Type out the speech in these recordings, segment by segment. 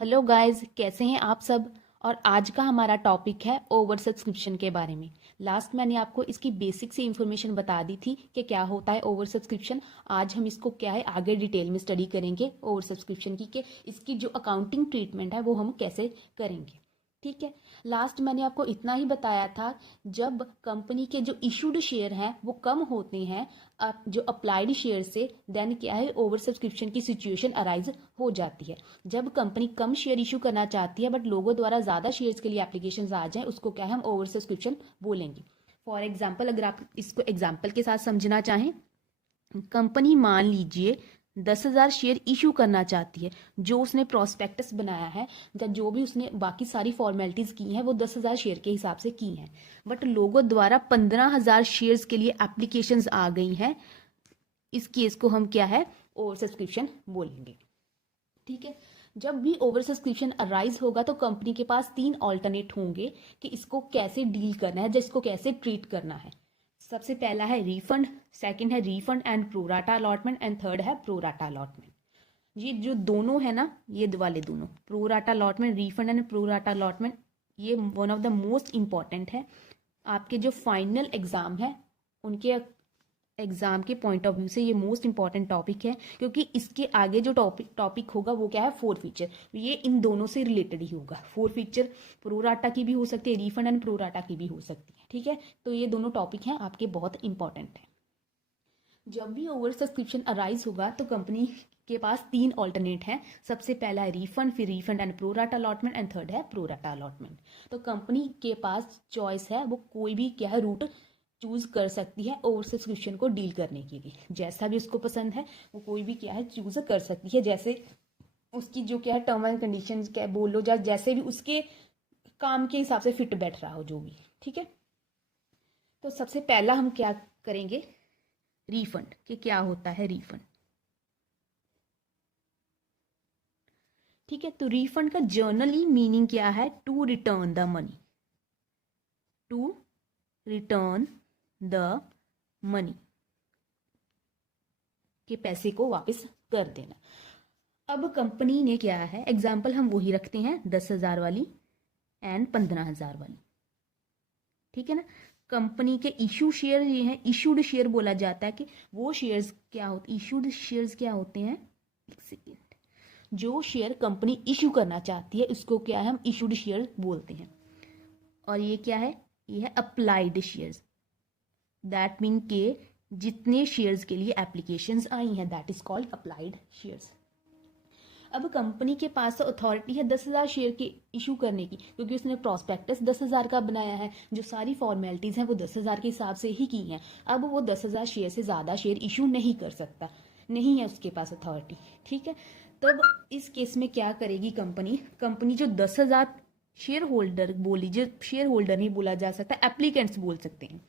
Hello guys, कैसे हैं आप सब। और आज का हमारा टॉपिक है ओवर सब्सक्रिप्शन के बारे में। लास्ट मैंने आपको इसकी बेसिक सी इन्फॉर्मेशन बता दी थी कि क्या होता है ओवर सब्सक्रिप्शन। आज हम इसको क्या है आगे डिटेल में स्टडी करेंगे ओवर सब्सक्रिप्शन की कि इसकी जो अकाउंटिंग ट्रीटमेंट है वो हम कैसे करेंगे। ठीक है। लास्ट मैंने आपको इतना ही बताया था, जब कंपनी के जो इशूड शेयर हैं वो कम होते हैं जो अप्लाइड शेयर से, देन क्या है ओवर सब्सक्रिप्शन की सिचुएशन अराइज हो जाती है। जब कंपनी कम शेयर इशू करना चाहती है बट लोगों द्वारा ज़्यादा शेयर्स के लिए एप्लीकेशन आ जाए, उसको क्या है हम ओवर सब्सक्रिप्शन बोलेंगे। फॉर एग्जाम्पल, अगर आप इसको एग्जाम्पल के साथ समझना चाहें, कंपनी मान लीजिए 10,000 शेयर इशू करना चाहती है। जो उसने प्रोस्पेक्टस बनाया है या जो भी उसने बाकी सारी फॉर्मेलिटीज की हैं वो 10,000 शेयर के हिसाब से की हैं, बट लोगों द्वारा 15,000 शेयर्स के लिए एप्लीकेशंस आ गई हैं। इस केस को हम क्या है ओवर सब्सक्रिप्शन बोलेंगे। ठीक है। जब भी ओवर सब्सक्रिप्शन अराइज होगा तो कंपनी के पास 3 ऑल्टरनेट होंगे कि इसको कैसे डील करना है, जिसको कैसे ट्रीट करना है। सबसे पहला है रिफंड, सेकंड है refund and pro rata allotment, and third है प्रोराटा अलॉटमेंट। ये जो दोनों है ना, ये वाले दोनों pro rata allotment, refund and pro rata allotment, ये one of the most important है। आपके जो फाइनल एग्जाम है उनके एग्जाम के पॉइंट ऑफ व्यू से ये मोस्ट इंपॉर्टेंट टॉपिक है, क्योंकि इसके आगे जो टॉपिक होगा वो क्या है फोर फीचर। ये इन दोनों से रिलेटेड ही होगा। फोर फीचर प्रोराटा की भी हो सकती है, रिफंड एंड प्रोराटा की भी हो सकती है। ठीक है, तो ये दोनों टॉपिक हैं आपके बहुत इंपॉर्टेंट है। जब भी ओवर सब्सक्रिप्शन अराइज होगा तो कंपनी के पास 3 ऑल्टरनेट हैं। सबसे पहला है रिफंड, फिर refund and pro rata allotment, and third है प्रोराटा अलॉटमेंट। तो कंपनी के पास चॉइस है, वो कोई भी क्या है रूट चूज कर सकती है ओवर सब्सक्रिप्शन को डील करने के लिए। जैसा भी उसको पसंद है वो कोई भी क्या है चूज कर सकती है, जैसे उसकी जो क्या है टर्म एंड कंडीशन क्या बोलो या जैसे भी उसके काम के हिसाब से फिट बैठ रहा हो जो भी। ठीक है। तो सबसे पहला हम क्या करेंगे, रिफंड कि क्या होता है रिफंड। ठीक है, तो रिफंड का जर्नली मीनिंग क्या है, to return the money, to return the money के पैसे को वापस कर देना। अब कंपनी ने क्या है, एग्जाम्पल हम वही रखते हैं 10,000 वाली एंड 15,000 वाली। ठीक है ना। कंपनी के इशू शेयर ये हैं, इशूड शेयर बोला जाता है कि वो शेयर्स क्या होते, इशूड शेयर्स क्या होते हैं, एक सेकेंड, जो शेयर कंपनी इशू करना चाहती है उसको क्या है हम इशूड शेयर बोलते हैं। और ये क्या है, ये है अप्लाइड शेयर्स। दैट मीन के जितने शेयर्स के लिए एप्लीकेशंस आई हैं that is called applied shares. अब कंपनी के पास तो अथॉरिटी है 10,000 शेयर के इशू करने की, क्योंकि उसने प्रोस्पेक्टस 10,000 का बनाया है, जो सारी फॉर्मेलिटीज हैं वो 10,000 के हिसाब से ही की हैं। अब वो 10,000 शेयर से ज़्यादा शेयर इशू नहीं कर सकता, नहीं है उसके पास अथॉरिटी। ठीक है। तब इस केस में क्या करेगी कंपनी, कंपनी जो 10,000 शेयर होल्डर बोल लीजिए, शेयर होल्डर नहीं बोला जा सकता, एप्लीकेंट्स बोल सकते हैं,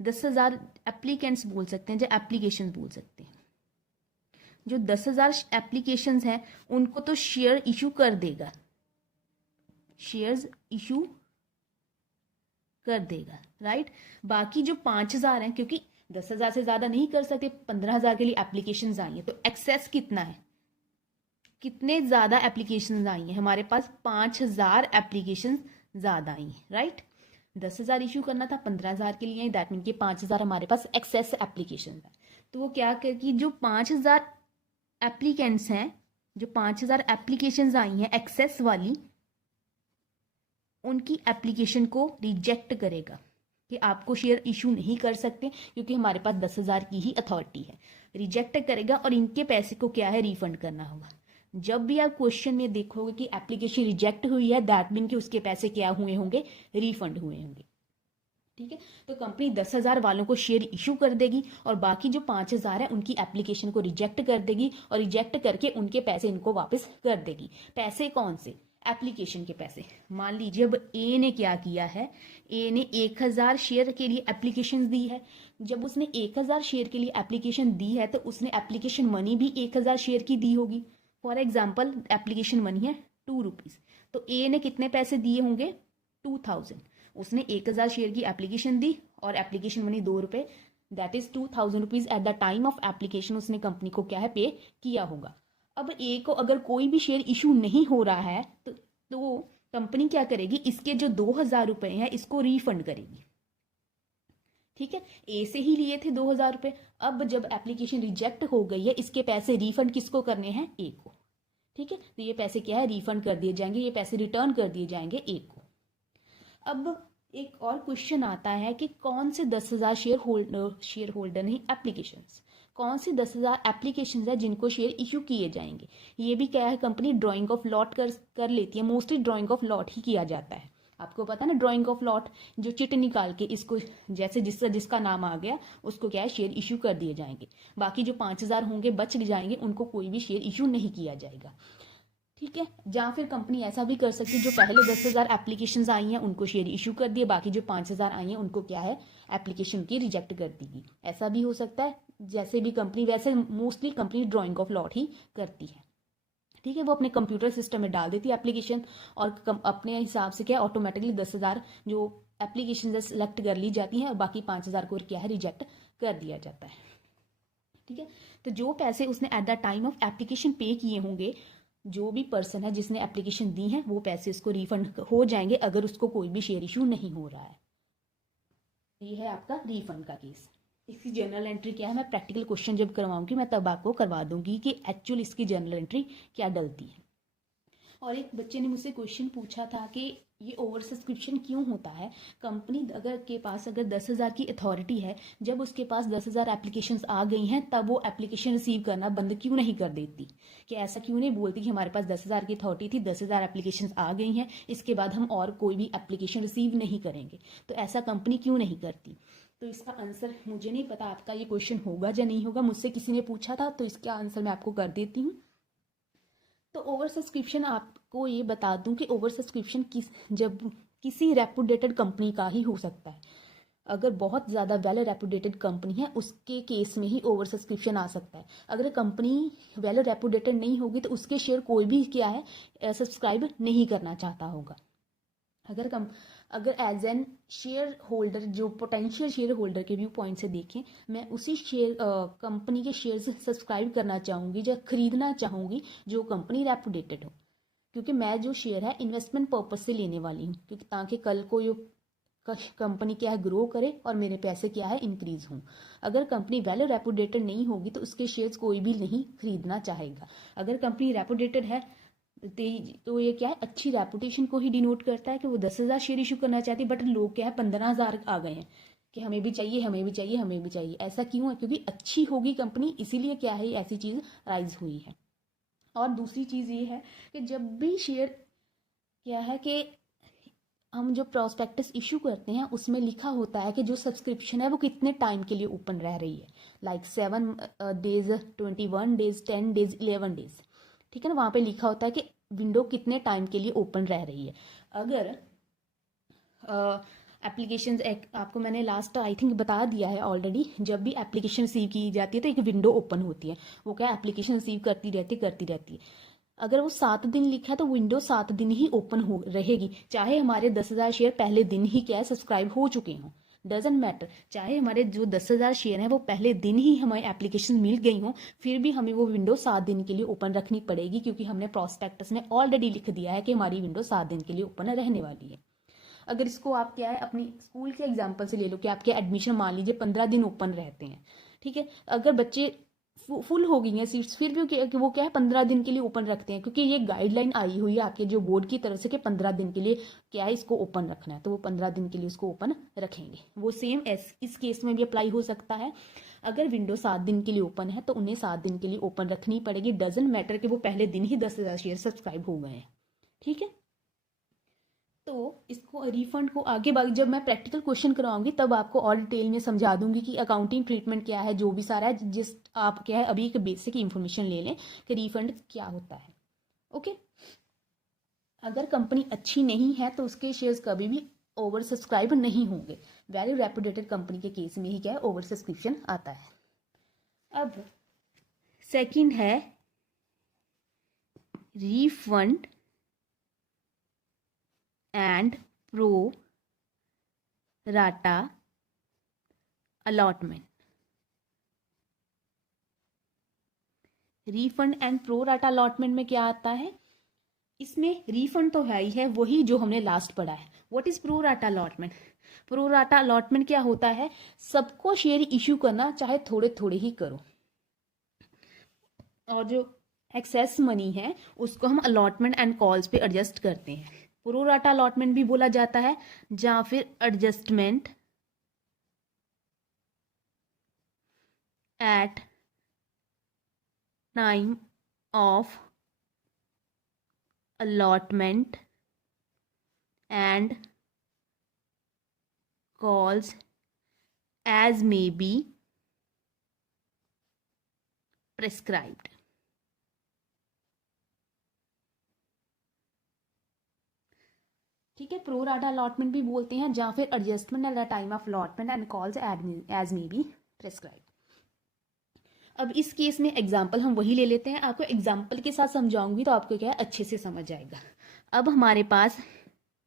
10,000 एप्लीकेंट्स बोल सकते हैं, जो एप्लीकेशन बोल सकते हैं। जो 10,000 एप्लीकेशन हैं उनको तो शेयर इशू कर देगा, शेयर्स इशू कर देगा, राइट। बाकी जो 5,000 हैं, क्योंकि 10,000 से ज्यादा नहीं कर सकते, 15,000 के लिए एप्लीकेशन आई है, तो एक्सेस कितना है, कितने ज्यादा एप्लीकेशन आई हैं हमारे पास, 5,000 एप्लीकेशन ज्यादा आई हैं, राइट। 10,000 इशू करना था, 15,000 के लिए, दैट मीन के 5,000 हमारे पास एक्सेस एप्लीकेशन है। तो वो क्या करेगी, जो 5,000 एप्लीकेंट्स हैं, जो 5,000 एप्लीकेशंस आई हैं एक्सेस वाली, उनकी एप्लीकेशन को रिजेक्ट करेगा कि आपको शेयर इशू नहीं कर सकते, क्योंकि हमारे पास 10,000 की ही अथॉरिटी है। रिजेक्ट करेगा और इनके पैसे को क्या है रिफंड करना होगा। जब भी आप क्वेश्चन में देखोगे कि एप्लीकेशन रिजेक्ट हुई है, दैट मीन कि उसके पैसे क्या हुए होंगे, रिफंड हुए होंगे। ठीक है। तो कंपनी 10,000 वालों को शेयर इशू कर देगी और बाकी जो 5,000 है उनकी एप्लीकेशन को रिजेक्ट कर देगी, और रिजेक्ट करके उनके पैसे इनको वापस कर देगी। पैसे कौन से, एप्लीकेशन के पैसे। मान लीजिए अब ए ने क्या किया है, ए ने 1,000 शेयर के लिए एप्लीकेशन दी है। जब उसने 1,000 शेयर के लिए एप्लीकेशन दी है तो उसने एप्लीकेशन मनी भी 1,000 शेयर की दी होगी। फॉर एग्जाम्पल एप्लीकेशन मनी है 2 रुपीज, तो ए ने कितने पैसे दिए होंगे, 2,000। उसने 1,000 शेयर की एप्लीकेशन दी और एप्लीकेशन मनी 2 रुपए, that is 2,000 rupees eight the time of application उसने कंपनी को क्या है पे किया होगा। अब ए को अगर कोई भी शेयर इशू नहीं हो रहा है तो कंपनी क्या करेगी, इसके जो 2,000 रुपए हैं इसको रिफंड करेगी। ठीक है, ए से ही लिए थे 2,000 रुपए, अब जब एप्लीकेशन रिजेक्ट हो गई है इसके पैसे रिफंड किसको करने हैं, ए को। ठीक है, तो ये पैसे क्या है, रिफंड कर दिए जाएंगे, ये पैसे रिटर्न कर दिए जाएंगे ए को। अब एक और क्वेश्चन आता है कि कौन से 10,000 शेयर होल्डर नहीं, एप्लीकेशंस, कौन सी 10,000 एप्लीकेशंस है जिनको शेयर इशू किए जाएंगे। ये भी क्या है, कंपनी ड्राइंग ऑफ लॉट कर लेती है, मोस्टली ड्राइंग ऑफ लॉट ही किया जाता है। आपको पता ना ड्राइंग ऑफ लॉट, जो चिट निकाल के इसको जैसे जिसका नाम आ गया उसको क्या है शेयर इशू कर दिए जाएंगे। बाकी जो 5,000 होंगे बच जाएंगे उनको कोई भी शेयर इशू नहीं किया जाएगा। ठीक है, या फिर कंपनी ऐसा भी कर सकती है, जो पहले 10,000 एप्लीकेशंस आई हैं उनको शेयर इशू कर दिए, बाकी जो 5,000 आई हैं उनको क्या है एप्लीकेशन की रिजेक्ट कर देगी। ऐसा भी हो सकता है, जैसे भी कंपनी, वैसे mostly company drawing of lot ही करती है। ठीक है, वो अपने कंप्यूटर सिस्टम में डाल देती है एप्लीकेशन और अपने हिसाब से क्या ऑटोमेटिकली 10,000 जो एप्लीकेशन सेलेक्ट कर ली जाती हैं और बाकी 5,000 को क्या है रिजेक्ट कर दिया जाता है। ठीक है, तो जो पैसे उसने eight the time of application पे किए होंगे, जो भी पर्सन है जिसने एप्लीकेशन दी है वो पैसे उसको रिफंड हो जाएंगे अगर उसको कोई भी शेयर इशू नहीं हो रहा है। ये है आपका रिफंड का केस। इसकी जर्नल एंट्री क्या है, मैं प्रैक्टिकल क्वेश्चन जब करवाऊंगी मैं तब आपको करवा दूंगी कि एक्चुअल इसकी जर्नल एंट्री क्या डलती है। और एक बच्चे ने मुझसे क्वेश्चन पूछा था कि ये ओवर सब्सक्रिप्शन क्यों होता है। कंपनी अगर 10,000 की अथॉरिटी है, जब उसके पास 10,000 एप्लीकेशंस आ गई हैं तब वो एप्लीकेशन रिसीव करना बंद क्यों नहीं कर देती, कि ऐसा क्यों नहीं बोलती कि हमारे पास 10,000 की अथॉरिटी थी, 10,000 एप्लीकेशंस आ गई हैं, इसके बाद हम और कोई भी एप्लीकेशन रिसीव नहीं करेंगे, तो ऐसा कंपनी क्यों नहीं करती। तो इसका आंसर मुझे नहीं पता आपका ये क्वेश्चन होगा या नहीं होगा, मुझसे किसी ने पूछा था तो इसका आंसर मैं आपको कर देती हूँ। तो ओवर सब्सक्रिप्शन, आपको ये बता दूं कि ओवर सब्सक्रिप्शन जब किसी रेपुटेटेड कंपनी का ही हो सकता है। अगर बहुत ज़्यादा वेल रेपुटेटेड कंपनी है उसके केस में ही ओवर सब्सक्रिप्शन आ सकता है। अगर कंपनी वेल रेपुटेटेड नहीं होगी तो उसके शेयर कोई भी क्या है सब्सक्राइब नहीं करना चाहता होगा। अगर एज एन शेयर होल्डर, जो पोटेंशियल शेयर होल्डर के व्यू पॉइंट से देखें, मैं उसी शेयर कंपनी के शेयर से सब्सक्राइब करना चाहूँगी या खरीदना चाहूँगी जो कंपनी रेपुटेटेड हो, क्योंकि मैं जो शेयर है इन्वेस्टमेंट पर्पज से लेने वाली हूँ, क्योंकि ताकि कल को ये कंपनी क्या है ग्रो करे और मेरे पैसे क्या है इंक्रीज हों। अगर कंपनी वेल रेपुटेटेड नहीं होगी तो उसके शेयर्स कोई भी नहीं खरीदना चाहेगा। अगर कंपनी रेपुटेटेड है तो ये क्या है अच्छी रेपुटेशन को ही डिनोट करता है कि वो 10,000 शेयर इशू करना चाहती है, बट लोग क्या है 15,000 आ गए हैं कि हमें भी चाहिए, हमें भी चाहिए, हमें भी चाहिए। ऐसा क्यों है, क्योंकि अच्छी होगी कंपनी, इसीलिए क्या है ऐसी चीज़ राइज हुई है। और दूसरी चीज़ ये है कि जब भी शेयर क्या है कि हम जो प्रोस्पेक्टस इशू करते हैं उसमें लिखा होता है कि जो सब्सक्रिप्शन है वो कितने टाइम के लिए ओपन रह रही है, like 7 days, 21 days, 10 days, 11 days. ठीक है ना, वहाँ पे लिखा होता है कि विंडो कितने टाइम के लिए ओपन रह रही है। अगर एप्लीकेशन आपको मैंने लास्ट आई थिंक बता दिया है ऑलरेडी, जब भी एप्लीकेशन रिसीव की जाती है तो एक विंडो ओपन होती है, वो क्या एप्लीकेशन रिसीव करती रहती है। अगर वो 7 दिन लिखा है तो विंडो 7 दिन ही ओपन हो रहेगी, चाहे हमारे 10,000 शेयर पहले दिन ही क्या है सब्सक्राइब हो चुके हों, डजेंट मैटर। चाहे हमारे जो 10,000 शेयर हैं वो पहले दिन ही हमें एप्लीकेशन मिल गई हों, फिर भी हमें वो विंडो 7 दिन के लिए ओपन रखनी पड़ेगी, क्योंकि हमने प्रोस्पेक्टस में ऑलरेडी लिख दिया है कि हमारी विंडो 7 दिन के लिए ओपन रहने वाली है। अगर इसको आप क्या है अपनी स्कूल के एग्जाम्पल से ले लो कि आपके एडमिशन मान लीजिए 15 दिन ओपन रहते हैं। ठीक है, अगर बच्चे फुल हो गई हैं सीट्स, फिर भी वो क्या है 15 दिन के लिए ओपन रखते हैं, क्योंकि ये गाइडलाइन आई हुई है आपके जो बोर्ड की तरफ से कि 15 दिन के लिए क्या है इसको ओपन रखना है, तो वो 15 दिन के लिए उसको ओपन रखेंगे। वो सेम इस केस में भी अप्लाई हो सकता है। अगर विंडो 7 दिन के लिए ओपन है तो उन्हें 7 दिन के लिए ओपन रखनी पड़ेगी, डजेंट मैटर कि वो पहले दिन ही 10,000 शेयर सब्सक्राइब हो गए हैं। ठीक है, तो इसको रिफंड को आगे जब मैं प्रैक्टिकल क्वेश्चन करवाऊंगी तब आपको और डिटेल में समझा दूंगी कि अकाउंटिंग ट्रीटमेंट क्या है, जो भी सारा है, जिस आप क्या है अभी एक बेसिक इन्फॉर्मेशन ले लें कि रिफंड क्या होता है। ओके, अगर कंपनी अच्छी नहीं है तो उसके शेयर्स कभी भी ओवर सब्सक्राइब नहीं होंगे। वेल रेपुटेटेड कंपनी के केस में ही क्या है ओवर सब्सक्रिप्शन आता है। अब सेकंड है refund and pro rata allotment. Refund and pro rata allotment में क्या आता है, इसमें रीफंड तो है ही है, वही जो हमने लास्ट पढ़ा है। What is pro rata allotment? Pro rata allotment क्या होता है, सबको शेयर इश्यू करना, चाहे थोड़े थोड़े ही करो, और जो एक्सेस मनी है उसको हम अलॉटमेंट एंड कॉल्स पे एडजस्ट करते हैं। प्रो राटा अलॉटमेंट भी बोला जाता है, या फिर adjustment at time of allotment and calls as may be prescribed। ठीक है, प्रो राटा अलॉटमेंट भी बोलते हैं, या फिर adjustment at the time of allotment and calls as may be prescribe. अब इस केस में एग्जाम्पल हम वही ले लेते हैं, आपको एग्जाम्पल के साथ समझाऊंगी तो आपको क्या है अच्छे से समझ आएगा। अब हमारे पास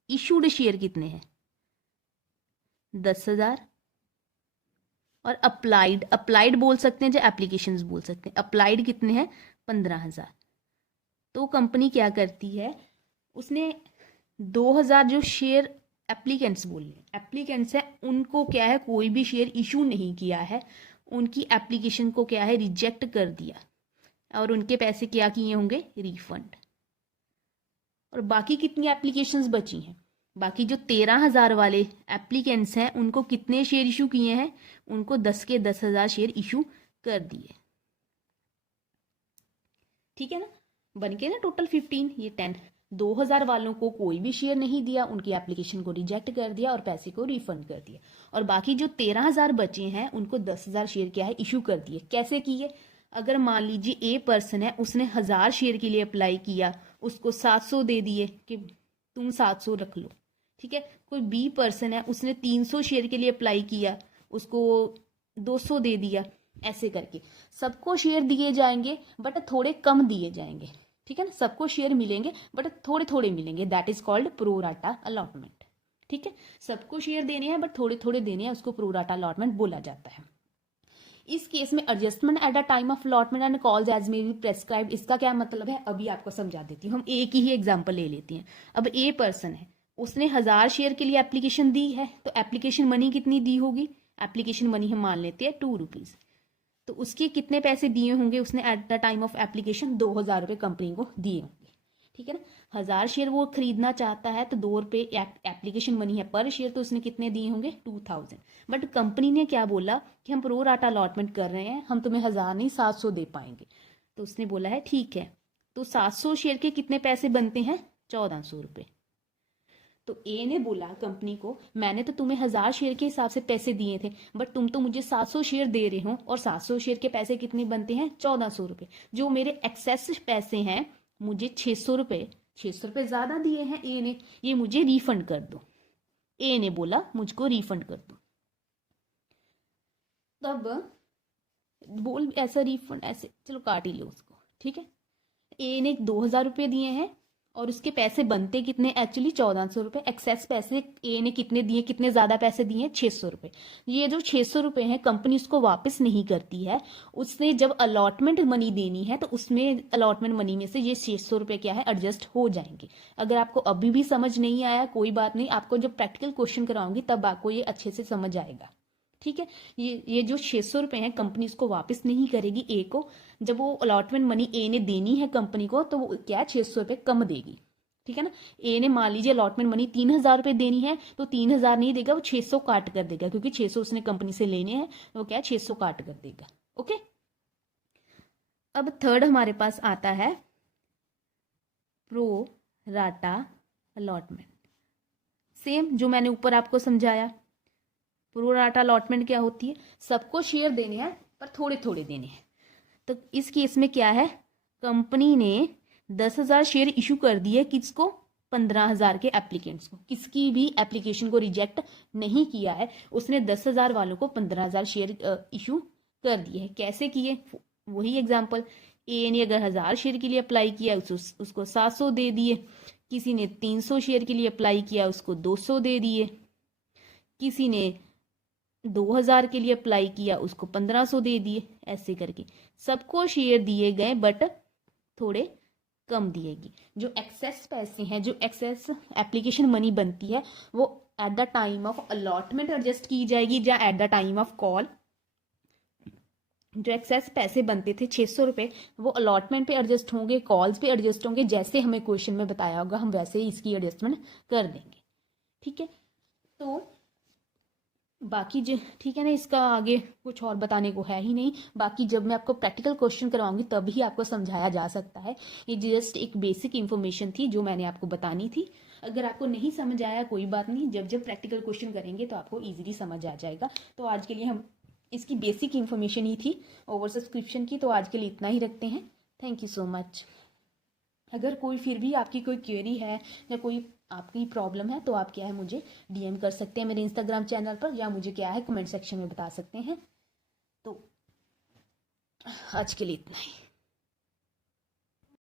इशूड शेयर कितने हैं, 10,000, और अप्लाइड बोल सकते हैं, जो एप्लीकेशंस बोल सकते हैं, अप्लाइड कितने हैं, 15,000। तो कंपनी क्या करती है, उसने 2,000 जो शेयर एप्लीकेंट्स एप्लीकेंट्स है उनको क्या है, कोई भी शेयर इशू नहीं किया है, उनकी एप्लीकेशन को क्या है रिजेक्ट कर दिया, और उनके पैसे क्या किए होंगे, रिफंड। और बाकी कितनी एप्लीकेशंस बची हैं, बाकी जो 13,000 वाले एप्लीकेंट्स हैं उनको कितने शेयर इशू किए हैं, उनको 10 के 10,000 शेयर इशू कर दिए। ठीक है ना, बन के ना टोटल 15, ये 10। 2,000 वालों को कोई भी शेयर नहीं दिया, उनकी एप्लीकेशन को रिजेक्ट कर दिया और पैसे को रिफंड कर दिया, और बाकी जो 13,000 बचे हैं उनको 10,000 शेयर क्या है इशू कर दिए। कैसे किए, अगर मान लीजिए ए पर्सन है, उसने 1,000 शेयर के लिए अप्लाई किया, उसको 700 दे दिए कि तुम 700 रख लो। ठीक है, कोई बी पर्सन है, उसने 300 शेयर के लिए अप्लाई किया, उसको 200 दे दिया। ऐसे करके सबको शेयर दिए जाएंगे, बट थोड़े कम दिए जाएंगे। ठीक है ना, सबको शेयर मिलेंगे बट थोड़े थोड़े मिलेंगे, that is called pro rata allotment. ठीक है, सबको शेयर देने हैं बट थोड़े थोड़े देने हैं, उसको प्रो राटा अलॉटमेंट बोला जाता है। इस केस में adjustment at the time of allotment and calls as may be prescribed, इसका क्या मतलब है, अभी आपको समझा देती हूँ। हम एक ही एग्जाम्पल ले लेते हैं। अब ए पर्सन है, उसने 1,000 शेयर के लिए एप्लीकेशन दी है, तो एप्लीकेशन मनी कितनी दी होगी, एप्लीकेशन मनी हम मान लेते हैं 2 रुपीज। तो उसके कितने पैसे दिए होंगे उसने eight the time of application, 2,000 रुपये कंपनी को दिए होंगे। ठीक है ना, 1,000 शेयर वो खरीदना चाहता है, तो 2 रुपये एप्लीकेशन मनी है पर शेयर, तो उसने कितने दिए होंगे, 2,000। बट कंपनी ने क्या बोला कि हम प्रो राटा अलॉटमेंट कर रहे हैं, हम तुम्हें 1,000 नहीं 700 दे पाएंगे। तो उसने बोला है ठीक है, तो 700 शेयर के कितने पैसे बनते हैं, 1,400 रुपये। तो ए ने बोला कंपनी को, मैंने तो तुम्हें 1,000 शेयर के हिसाब से पैसे दिए थे, बट तुम तो मुझे 700 शेयर दे रहे हो, और 700 शेयर के पैसे कितने बनते हैं, 1,400 रुपये। जो मेरे एक्सेस पैसे हैं, मुझे 600 रुपये ज्यादा दिए हैं ए ने, ये मुझे रिफंड कर दो। ए ने बोला मुझको रिफंड कर दो। तब बोल ऐसा रिफंड, ऐसे चलो काट ही लो उसको। ठीक है, ए ने 2,000 रुपये दिए हैं और उसके पैसे बनते कितने, एक्चुअली 1,400 रुपये। एक्सेस पैसे ए ने कितने दिए, कितने ज्यादा पैसे दिए, 600 रुपये। ये जो 600 रुपये हैं कंपनी उसको वापस नहीं करती है, उसने जब अलॉटमेंट मनी देनी है तो उसमें अलॉटमेंट मनी में से ये 600 रुपये क्या है एडजस्ट हो जाएंगे। अगर आपको अभी भी समझ नहीं आया कोई बात नहीं, आपको जब प्रैक्टिकल क्वेश्चन कराऊंगी तब आपको ये अच्छे से समझ आएगा। ठीक है, ये जो 600 रुपये हैं कंपनी उसको वापस नहीं करेगी ए को, जब वो अलॉटमेंट मनी ए ने देनी है कंपनी को तो वो क्या 600 रुपये कम देगी। ठीक है ना, ए ने मान लीजिए अलॉटमेंट मनी 3,000 रुपये देनी है, तो 3,000 नहीं देगा, वो 600 काट कर देगा, क्योंकि 600 उसने कंपनी से लेने हैं, वो क्या 600 काट कर देगा। ओके, अब थर्ड हमारे पास आता है प्रो राटा अलॉटमेंट। सेम जो मैंने ऊपर आपको समझाया, प्रो राटा अलॉटमेंट क्या होती है, सबको शेयर देने हैं पर थोड़े थोड़े देने हैं। तो इस केस में क्या है, कंपनी ने 10,000 शेयर इशू कर दिए, किसको, 15,000 के एप्लीकेंट्स को, किसकी भी एप्लीकेशन को रिजेक्ट नहीं किया है, उसने 10,000 वालों को 15,000 शेयर इशू कर दिए है। कैसे किए, वही एग्जाम्पल, ए ने अगर 1,000 शेयर के लिए अप्लाई किया उसको 700 दे दिए, किसी ने 300 शेयर के लिए अप्लाई किया उसको 200 दे दिए, किसी ने 2000 के लिए अप्लाई किया उसको 1500 दे दिए, ऐसे करके सबको शेयर दिए गए बट थोड़े कम दिएगी। जो एक्सेस पैसे हैं, जो एक्सेस एप्लीकेशन मनी बनती है, वो eight the time of allotment adjust की जाएगी या eight the time of call. जो एक्सेस पैसे बनते थे 600 रुपये, वो अलॉटमेंट पे एडजस्ट होंगे, कॉल्स पे एडजस्ट होंगे, जैसे हमें क्वेश्चन में बताया होगा हम वैसे ही इसकी एडजस्टमेंट कर देंगे। ठीक है, तो बाकी जो ठीक है ना, इसका आगे कुछ और बताने को है ही नहीं। बाकी जब मैं आपको प्रैक्टिकल क्वेश्चन करवाऊंगी तभी आपको समझाया जा सकता है। ये जस्ट एक बेसिक इन्फॉर्मेशन थी जो मैंने आपको बतानी थी। अगर आपको नहीं समझ आया कोई बात नहीं, जब जब प्रैक्टिकल क्वेश्चन करेंगे तो आपको ईजिली समझ आ जाएगा। तो आज के लिए हम इसकी बेसिक इन्फॉर्मेशन ही थी ओवर सब्सक्रिप्शन की, तो आज के लिए इतना ही रखते हैं। Thank you so much. अगर कोई फिर भी आपकी कोई क्वेरी है या कोई आपकी प्रॉब्लम है तो आप क्या है मुझे डीएम कर सकते हैं मेरे इंस्टाग्राम चैनल पर, या मुझे क्या है कमेंट सेक्शन में बता सकते हैं। तो आज के लिए इतना ही।